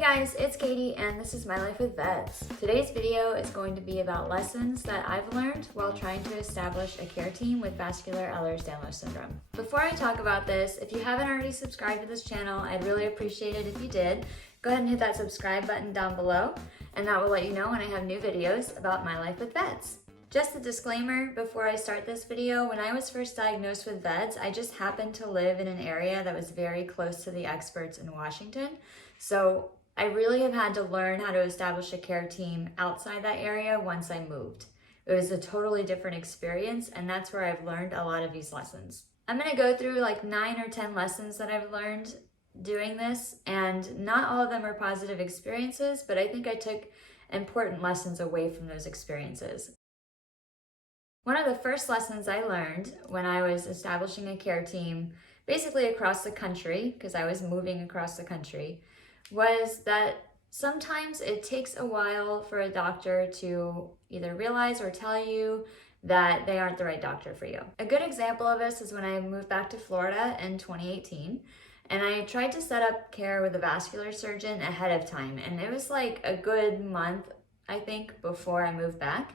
guys, it's Katie and this is My Life with VEDS. Today's video is going to be about lessons that I've learned while trying to establish a care team with Vascular Ehlers-Danlos syndrome. Before I talk about this, if you haven't already subscribed to this channel, I'd really appreciate it if you did. Go ahead and hit that subscribe button down below and that will let you know when I have new videos about My Life with VEDS. Just a disclaimer before I start this video, when I was first diagnosed with VEDS, I just happened to live in an area that was very close to the experts in Washington. So I really have had to learn how to establish a care team outside that area once I moved. It was a totally different experience, and that's where I've learned a lot of these lessons. I'm gonna go through like 9 or 10 lessons that I've learned doing this, and not all of them are positive experiences, but I think I took important lessons away from those experiences. One of the first lessons I learned when I was establishing a care team, basically across the country, because I was moving across the country, was that sometimes it takes a while for a doctor to either realize or tell you that they aren't the right doctor for you. A good example of this is when I moved back to Florida in 2018, and I tried to set up care with a vascular surgeon ahead of time, and it was like a good month, I think, before I moved back.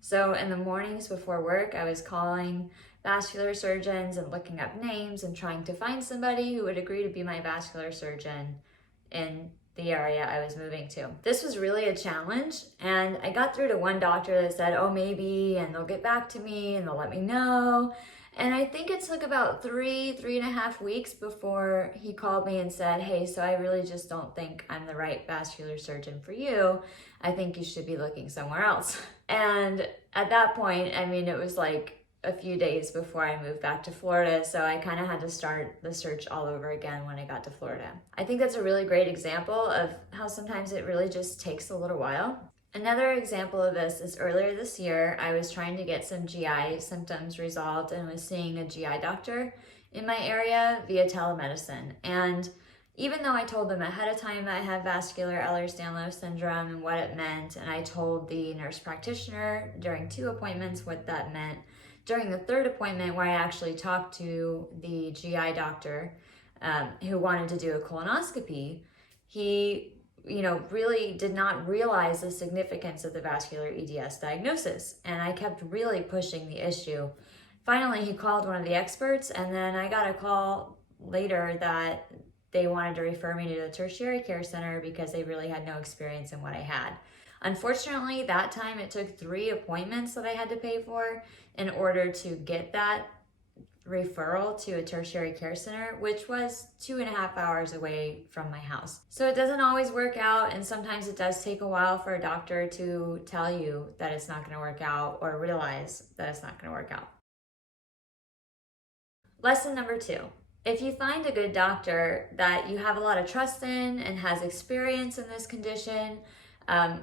So in the mornings before work, I was calling vascular surgeons and looking up names and trying to find somebody who would agree to be my vascular surgeon in the area I was moving to. This was really a challenge, and I got through to one doctor that said, oh, maybe, and they'll get back to me and they'll let me know. And I think it took about 3.5 weeks before he called me and said, hey, so I really just don't think I'm the right vascular surgeon for you. I think you should be looking somewhere else. And at that point, I mean, it was like a few days before I moved back to Florida, so I kind of had to start the search all over again when I got to Florida. I think that's a really great example of how sometimes it really just takes a little while. Another example of this is earlier this year, I was trying to get some GI symptoms resolved and was seeing a GI doctor in my area via telemedicine. And even though I told them ahead of time that I have vascular Ehlers-Danlos syndrome and what it meant, and I told the nurse practitioner during 2 appointments what that meant, during the 3rd appointment where I actually talked to the GI doctor who wanted to do a colonoscopy, he really did not realize the significance of the vascular EDS diagnosis. And I kept really pushing the issue. Finally, he called one of the experts, and then I got a call later that they wanted to refer me to the tertiary care center because they really had no experience in what I had. Unfortunately, that time it took 3 appointments that I had to pay for in order to get that referral to a tertiary care center, which was 2.5 hours away from my house. So it doesn't always work out, and sometimes it does take a while for a doctor to tell you that it's not going to work out or realize that it's not going to work out. Lesson number 2. If you find a good doctor that you have a lot of trust in and has experience in this condition,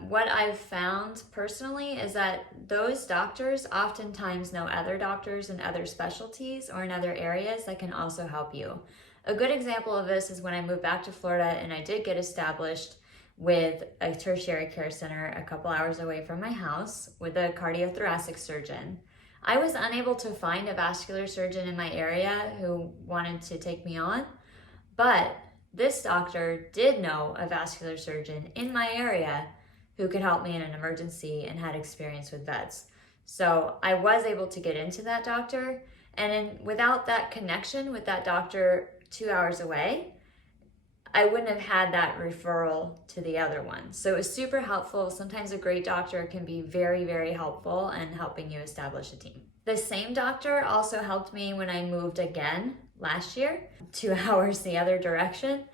what I've found personally is that those doctors oftentimes know other doctors in other specialties or in other areas that can also help you. A good example of this is when I moved back to Florida and I did get established with a tertiary care center a couple hours away from my house with a cardiothoracic surgeon. I was unable to find a vascular surgeon in my area who wanted to take me on, but this doctor did know a vascular surgeon in my area who could help me in an emergency and had experience with VEDS. So I was able to get into that doctor, and without that connection with that doctor 2 hours away, I wouldn't have had that referral to the other one. So it was super helpful. Sometimes a great doctor can be very, very helpful in helping you establish a team. The same doctor also helped me when I moved again last year, 2 hours the other direction.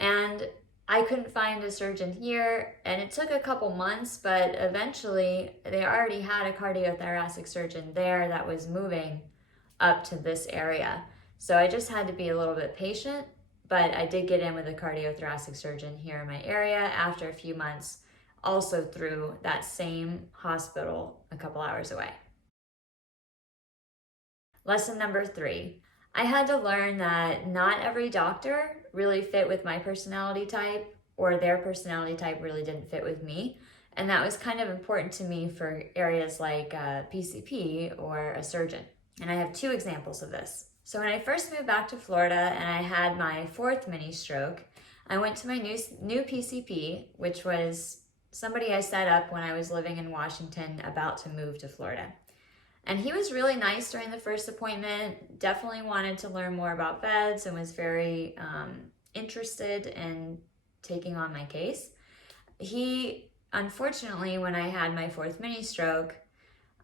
And I couldn't find a surgeon here, and it took a couple months, but eventually they already had a cardiothoracic surgeon there that was moving up to this area. So I just had to be a little bit patient, but I did get in with a cardiothoracic surgeon here in my area after a few months, also through that same hospital a couple hours away. Lesson number 3. I had to learn that not every doctor really fit with my personality type, or their personality type really didn't fit with me. And that was kind of important to me for areas like PCP or a surgeon. And I have 2 examples of this. So when I first moved back to Florida and I had my 4th mini stroke, I went to my new PCP, which was somebody I set up when I was living in Washington, about to move to Florida. And he was really nice during the first appointment, definitely wanted to learn more about VEDS and was very interested in taking on my case. He, unfortunately, when I had my fourth mini stroke,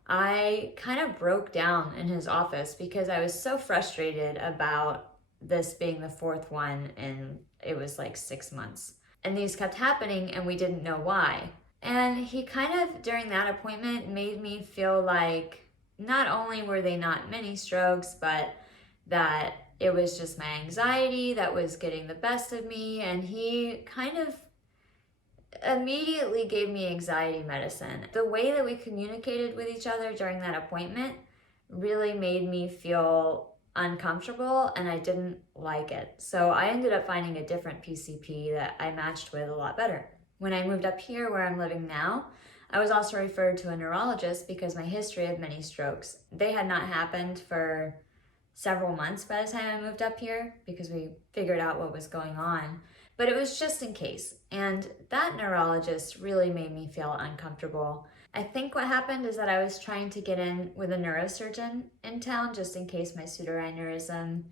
I kind of broke down in his office because I was so frustrated about this being the fourth one, and it was like 6 months. And these kept happening and we didn't know why. And he kind of, during that appointment, made me feel like not only were they not mini strokes, but that it was just my anxiety that was getting the best of me. And he kind of immediately gave me anxiety medicine. The way that we communicated with each other during that appointment really made me feel uncomfortable, and I didn't like it. So I ended up finding a different PCP that I matched with a lot better. When I moved up here where I'm living now, I was also referred to a neurologist because my history of mini strokes, they had not happened for several months by the time I moved up here because we figured out what was going on. But it was just in case. And that neurologist really made me feel uncomfortable. I think what happened is that I was trying to get in with a neurosurgeon in town just in case my pseudoaneurysm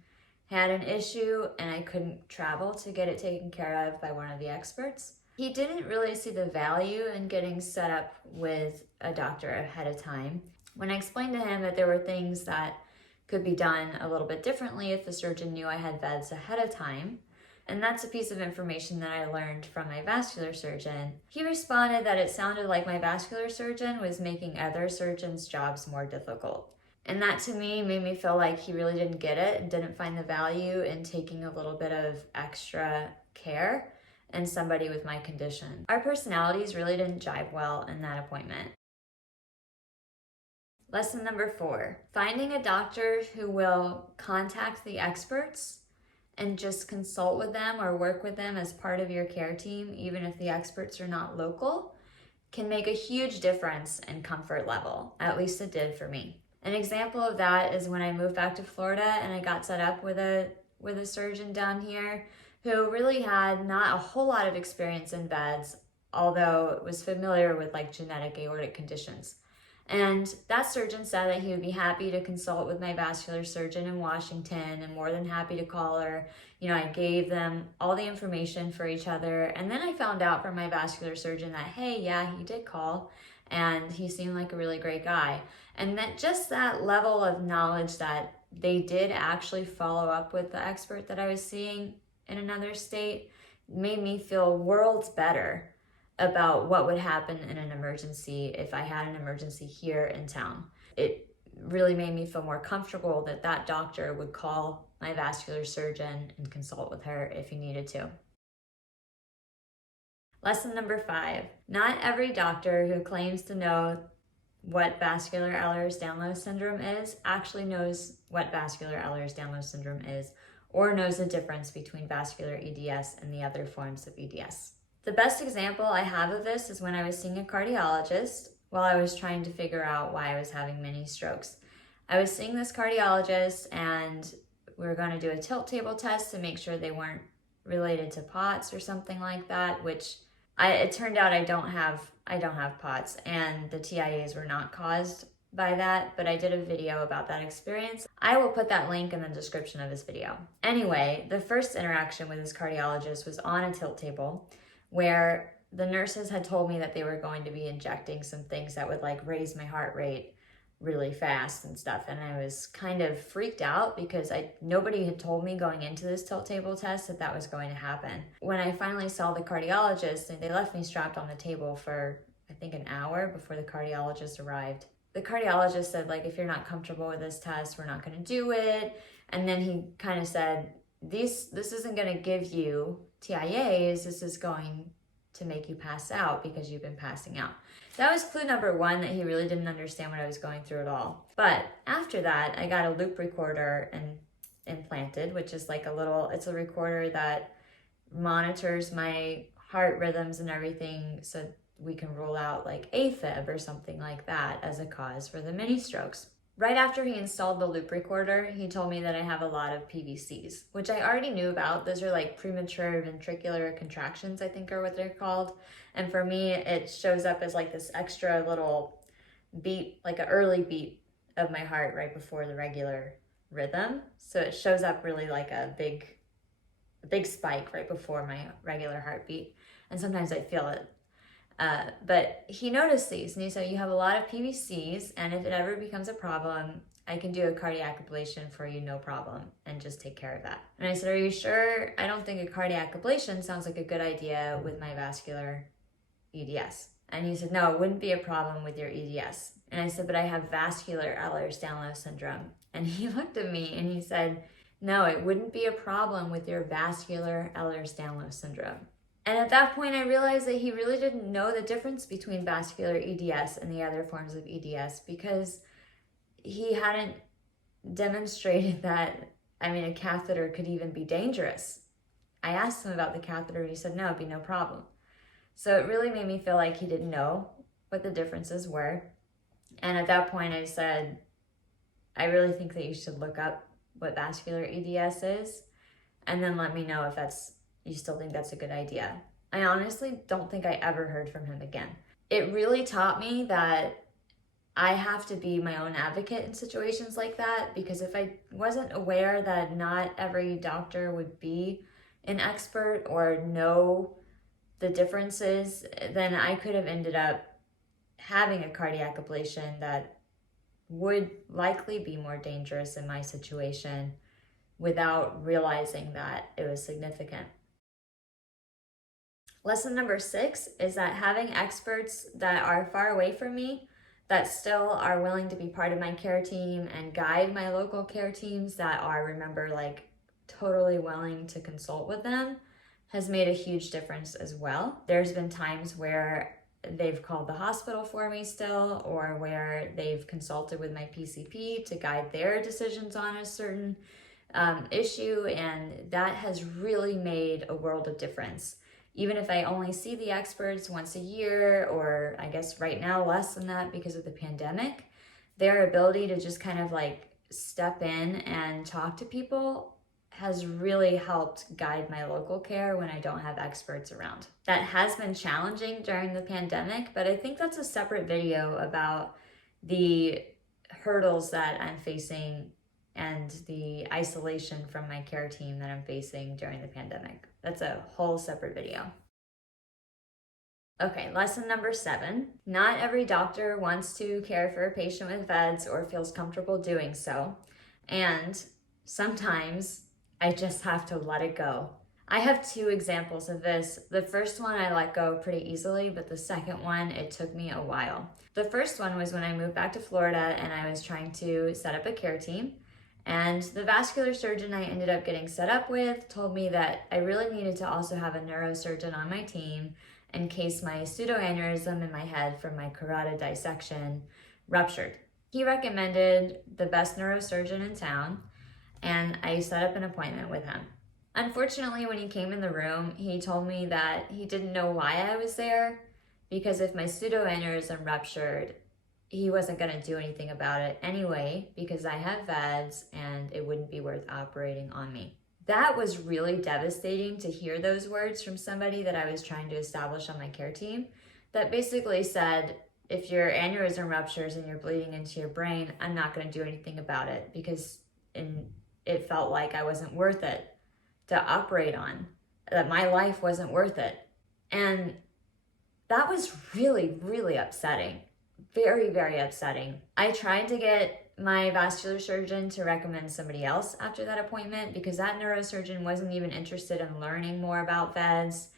had an issue and I couldn't travel to get it taken care of by one of the experts. He didn't really see the value in getting set up with a doctor ahead of time. When I explained to him that there were things that could be done a little bit differently if the surgeon knew I had VEDS ahead of time, and that's a piece of information that I learned from my vascular surgeon, he responded that it sounded like my vascular surgeon was making other surgeons' jobs more difficult. And that to me made me feel like he really didn't get it and didn't find the value in taking a little bit of extra care in somebody with my condition. Our personalities really didn't jive well in that appointment. Lesson number 4, finding a doctor who will contact the experts and just consult with them or work with them as part of your care team, even if the experts are not local, can make a huge difference in comfort level. At least it did for me. An example of that is when I moved back to Florida and I got set up with a surgeon down here who really had not a whole lot of experience in VEDS, although was familiar with like genetic aortic conditions. And that surgeon said that he would be happy to consult with my vascular surgeon in Washington and more than happy to call her. You know, I gave them all the information for each other. And then I found out from my vascular surgeon that, hey, yeah, he did call and he seemed like a really great guy. And that just that level of knowledge that they did actually follow up with the expert that I was seeing in another state made me feel worlds better about what would happen in an emergency if I had an emergency here in town. It really made me feel more comfortable that that doctor would call my vascular surgeon and consult with her if he needed to. Lesson number 5, not every doctor who claims to know what vascular Ehlers-Danlos syndrome is actually knows what vascular Ehlers-Danlos syndrome is or knows the difference between vascular EDS and the other forms of EDS. The best example I have of this is when I was seeing a cardiologist while I was trying to figure out why I was having mini strokes. I was seeing this cardiologist and we were going to do a tilt table test to make sure they weren't related to POTS or something like that, which it turned out I don't have POTS, and the TIAs were not caused by that, but I did a video about that experience. I will put that link in the description of this video. Anyway, the first interaction with this cardiologist was on a tilt table, where the nurses had told me that they were going to be injecting some things that would like raise my heart rate really fast and stuff. And I was kind of freaked out because nobody had told me going into this tilt table test that that was going to happen. When I finally saw the cardiologist, and they left me strapped on the table for I think an hour before the cardiologist arrived. The cardiologist said, like, if you're not comfortable with this test, we're not going to do it. And then he kind of said, this isn't going to give you TIAs, this is going to make you pass out because you've been passing out. That was clue number 1, that he really didn't understand what I was going through at all. But after that, I got a loop recorder implanted, which is like it's a recorder that monitors my heart rhythms and everything, so we can rule out like AFib or something like that as a cause for the mini strokes. Right after he installed the loop recorder, he told me that I have a lot of PVCs, which I already knew about. Those are like premature ventricular contractions, I think are what they're called. And for me, it shows up as like this extra little beat, like an early beat of my heart right before the regular rhythm. So it shows up really like a big spike right before my regular heartbeat. And sometimes I feel it. But he noticed these and he said, you have a lot of PVCs, and if it ever becomes a problem, I can do a cardiac ablation for you, no problem, and just take care of that. And I said, are you sure? I don't think a cardiac ablation sounds like a good idea with my vascular EDS. And he said, no, it wouldn't be a problem with your EDS. And I said, but I have vascular Ehlers-Danlos syndrome. And he looked at me and he said, no, it wouldn't be a problem with your vascular Ehlers-Danlos syndrome. And at that point, I realized that he really didn't know the difference between vascular EDS and the other forms of EDS, because he hadn't demonstrated that, a catheter could even be dangerous. I asked him about the catheter and he said, no, it'd be no problem. So it really made me feel like he didn't know what the differences were. And at that point, I said, I really think that you should look up what vascular EDS is, and then let me know if you still think that's a good idea. I honestly don't think I ever heard from him again. It really taught me that I have to be my own advocate in situations like that, because if I wasn't aware that not every doctor would be an expert or know the differences, then I could have ended up having a cardiac ablation that would likely be more dangerous in my situation without realizing that it was significant. Lesson number 6 is that having experts that are far away from me, that still are willing to be part of my care team and guide my local care teams that are, remember, like totally willing to consult with them, has made a huge difference as well. There's been times where they've called the hospital for me still, or where they've consulted with my PCP to guide their decisions on a certain issue, and that has really made a world of difference. Even if I only see the experts once a year, or I guess right now less than that because of the pandemic, their ability to just kind of like step in and talk to people has really helped guide my local care when I don't have experts around. That has been challenging during the pandemic, but I think that's a separate video about the hurdles that I'm facing and the isolation from my care team that I'm facing during the pandemic. That's a whole separate video. Okay, lesson number 7. Not every doctor wants to care for a patient with VEDS or feels comfortable doing so. And sometimes I just have to let it go. I have 2 examples of this. The first one I let go pretty easily, but the second one, it took me a while. The first one was when I moved back to Florida and I was trying to set up a care team. And the vascular surgeon I ended up getting set up with told me that I really needed to also have a neurosurgeon on my team in case my pseudoaneurysm in my head from my carotid dissection ruptured. He recommended the best neurosurgeon in town, and I set up an appointment with him. Unfortunately, when he came in the room, he told me that he didn't know why I was there, because if my pseudoaneurysm ruptured, he wasn't going to do anything about it anyway, because I have VEDS and it wouldn't be worth operating on me. That was really devastating to hear those words from somebody that I was trying to establish on my care team, that basically said, if your aneurysm ruptures and you're bleeding into your brain, I'm not going to do anything about it, because it felt like I wasn't worth it to operate on, that my life wasn't worth it. And that was really, really upsetting. Very, very upsetting. I tried to get my vascular surgeon to recommend somebody else after that appointment, because that neurosurgeon wasn't even interested in learning more about VEDS.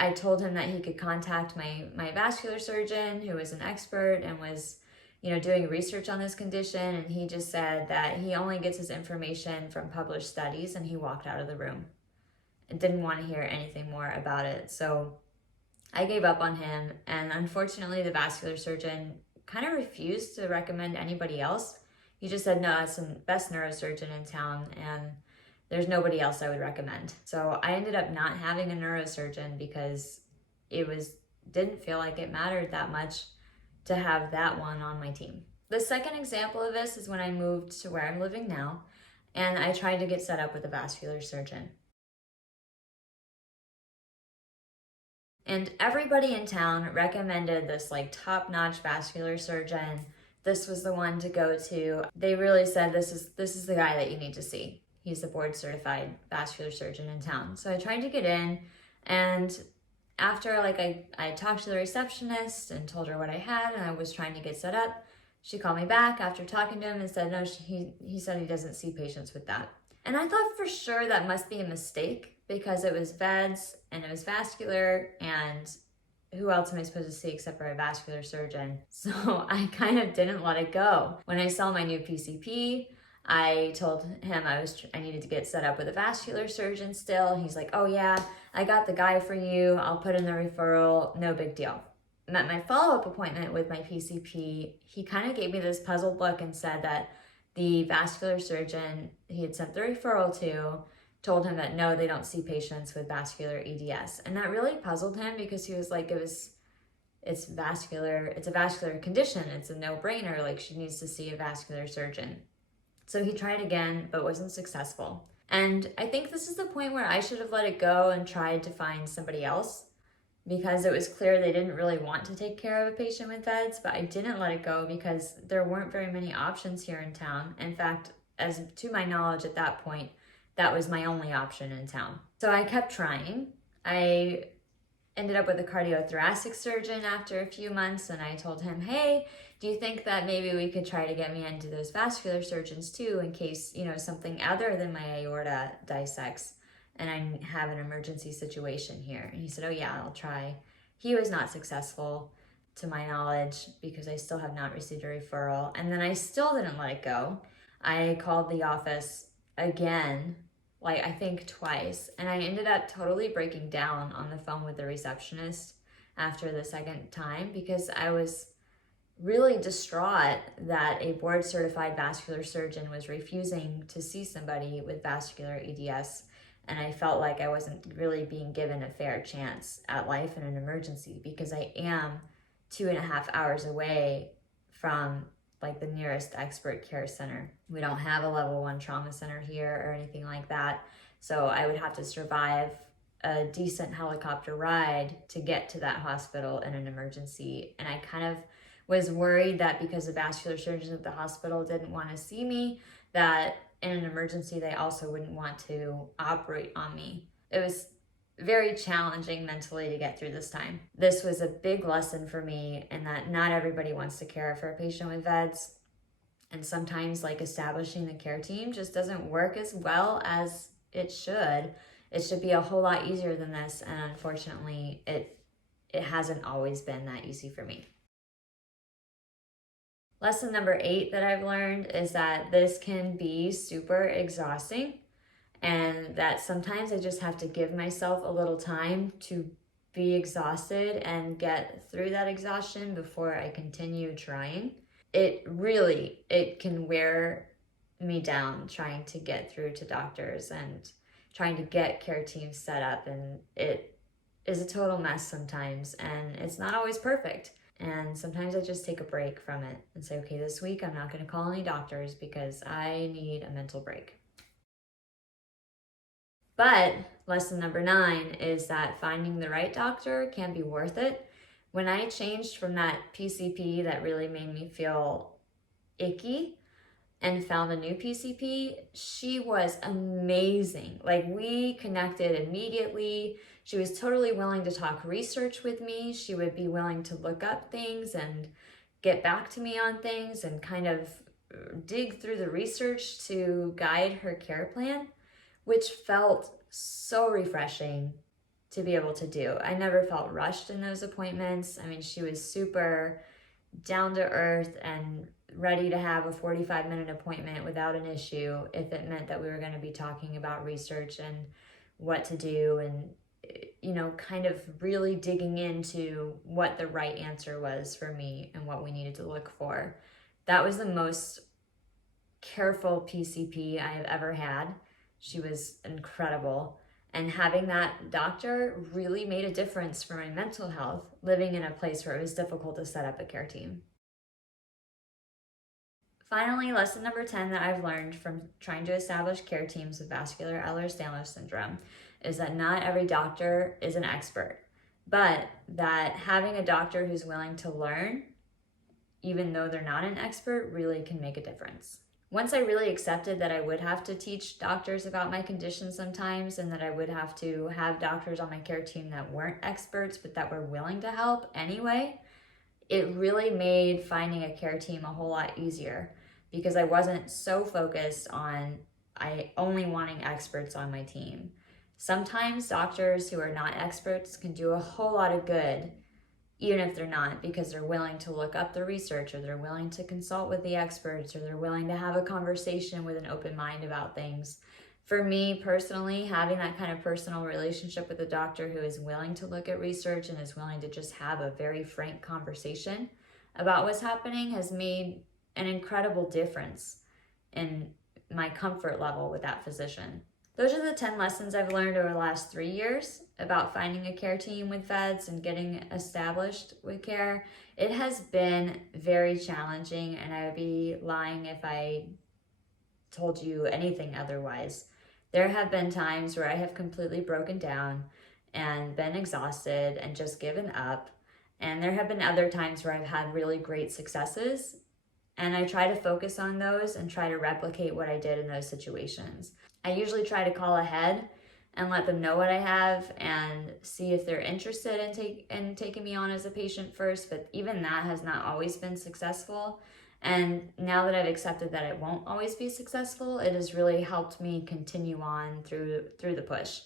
I told him that he could contact my vascular surgeon, who was an expert and was doing research on this condition, and he just said that he only gets his information from published studies, and he walked out of the room and didn't want to hear anything more about it. So I gave up on him, and unfortunately the vascular surgeon kind of refused to recommend anybody else. He just said, no, it's the best neurosurgeon in town and there's nobody else I would recommend. So I ended up not having a neurosurgeon because it didn't feel like it mattered that much to have that one on my team. The second example of this is when I moved to where I'm living now, and I tried to get set up with a vascular surgeon. And everybody in town recommended this like top-notch vascular surgeon. This was the one to go to. They really said this is the guy that you need to see. He's the board certified vascular surgeon in town. So I tried to get in, and after like I talked to the receptionist and told her what I had and I was trying to get set up, she called me back after talking to him and said, no, he said he doesn't see patients with that. And I thought for sure that must be a mistake because it was VEDS and it was vascular, and who else am I supposed to see except for a vascular surgeon? So I kind of didn't let it go. When I saw my new PCP, I told him I needed to get set up with a vascular surgeon still. He's like, oh yeah, I got the guy for you. I'll put in the referral, no big deal. At my follow-up appointment with my PCP, he kind of gave me this puzzled look and said that the vascular surgeon he had sent the referral to told him that no, they don't see patients with vascular EDS. And that really puzzled him because he was like, it's vascular, it's a vascular condition, it's a no-brainer, like she needs to see a vascular surgeon. So he tried again, but wasn't successful. And I think this is the point where I should have let it go and tried to find somebody else, because it was clear they didn't really want to take care of a patient with VEDS, but I didn't let it go because there weren't very many options here in town. In fact, as to my knowledge at that point, that was my only option in town. So I kept trying. I ended up with a cardiothoracic surgeon after a few months, and I told him, hey, do you think that maybe we could try to get me into those vascular surgeons too in case, something other than my aorta dissects and I have an emergency situation here? And he said, oh yeah, I'll try. He was not successful to my knowledge because I still have not received a referral. And then I still didn't let it go. I called the office again, like I think twice, and I ended up totally breaking down on the phone with the receptionist after the second time because I was really distraught that a board certified vascular surgeon was refusing to see somebody with vascular EDS, and I felt like I wasn't really being given a fair chance at life in an emergency because I am 2.5 hours away from like the nearest expert care center. We don't have a level 1 trauma center here or anything like that. So I would have to survive a decent helicopter ride to get to that hospital in an emergency. And I kind of was worried that because the vascular surgeons at the hospital didn't want to see me, that in an emergency they also wouldn't want to operate on me. It was very challenging mentally to get through this time. This was a big lesson for me in that not everybody wants to care for a patient with VEDS. And sometimes like establishing the care team just doesn't work as well as it should. It should be a whole lot easier than this. And unfortunately, it hasn't always been that easy for me. Lesson number 8 that I've learned is that this can be super exhausting, and that sometimes I just have to give myself a little time to be exhausted and get through that exhaustion before I continue trying. It can wear me down trying to get through to doctors and trying to get care teams set up, and it is a total mess sometimes, and it's not always perfect. And sometimes I just take a break from it and say, okay, this week I'm not going to call any doctors because I need a mental break. But lesson number 9 is that finding the right doctor can be worth it. When I changed from that PCP that really made me feel icky and found a new PCP, she was amazing. Like, we connected immediately. She was totally willing to talk research with me. She would be willing to look up things and get back to me on things and kind of dig through the research to guide her care plan, which felt so refreshing to be able to do. I never felt rushed in those appointments. I mean, she was super down to earth and ready to have a 45-minute appointment without an issue if it meant that we were going to be talking about research and what to do and, kind of really digging into what the right answer was for me and what we needed to look for. That was the most careful PCP I have ever had. She was incredible. And having that doctor really made a difference for my mental health, living in a place where it was difficult to set up a care team. Finally, lesson number 10 that I've learned from trying to establish care teams with vascular Ehlers-Danlos syndrome is that not every doctor is an expert, but that having a doctor who's willing to learn, even though they're not an expert, really can make a difference. Once I really accepted that I would have to teach doctors about my condition sometimes, and that I would have to have doctors on my care team that weren't experts but that were willing to help anyway, it really made finding a care team a whole lot easier, because I wasn't so focused on only wanting experts on my team. Sometimes doctors who are not experts can do a whole lot of good, even if they're not, because they're willing to look up the research, or they're willing to consult with the experts, or they're willing to have a conversation with an open mind about things. For me personally, having that kind of personal relationship with a doctor who is willing to look at research and is willing to just have a very frank conversation about what's happening has made an incredible difference in my comfort level with that physician. Those are the 10 lessons I've learned over the last 3 years about finding a care team with VEDS and getting established with care. It has been very challenging, and I would be lying if I told you anything otherwise. There have been times where I have completely broken down and been exhausted and just given up. And there have been other times where I've had really great successes, and I try to focus on those and try to replicate what I did in those situations. I usually try to call ahead and let them know what I have and see if they're interested in taking me on as a patient first, but even that has not always been successful. And now that I've accepted that it won't always be successful, it has really helped me continue on through the push.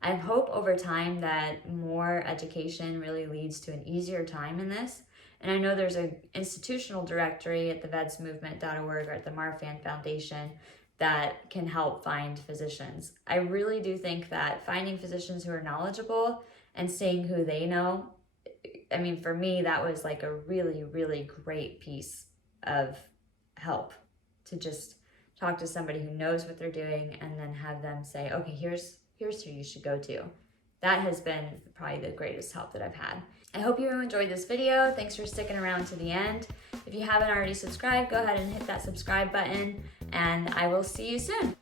I hope over time that more education really leads to an easier time in this. And I know there's an institutional directory at the VEDSmovement.org or at the Marfan Foundation that can help find physicians. I really do think that finding physicians who are knowledgeable and seeing who they know, I mean, for me, that was like a really, really great piece of help, to just talk to somebody who knows what they're doing and then have them say, okay, here's who you should go to. That has been probably the greatest help that I've had. I hope you enjoyed this video. Thanks for sticking around to the end. If you haven't already subscribed, go ahead and hit that subscribe button, and I will see you soon.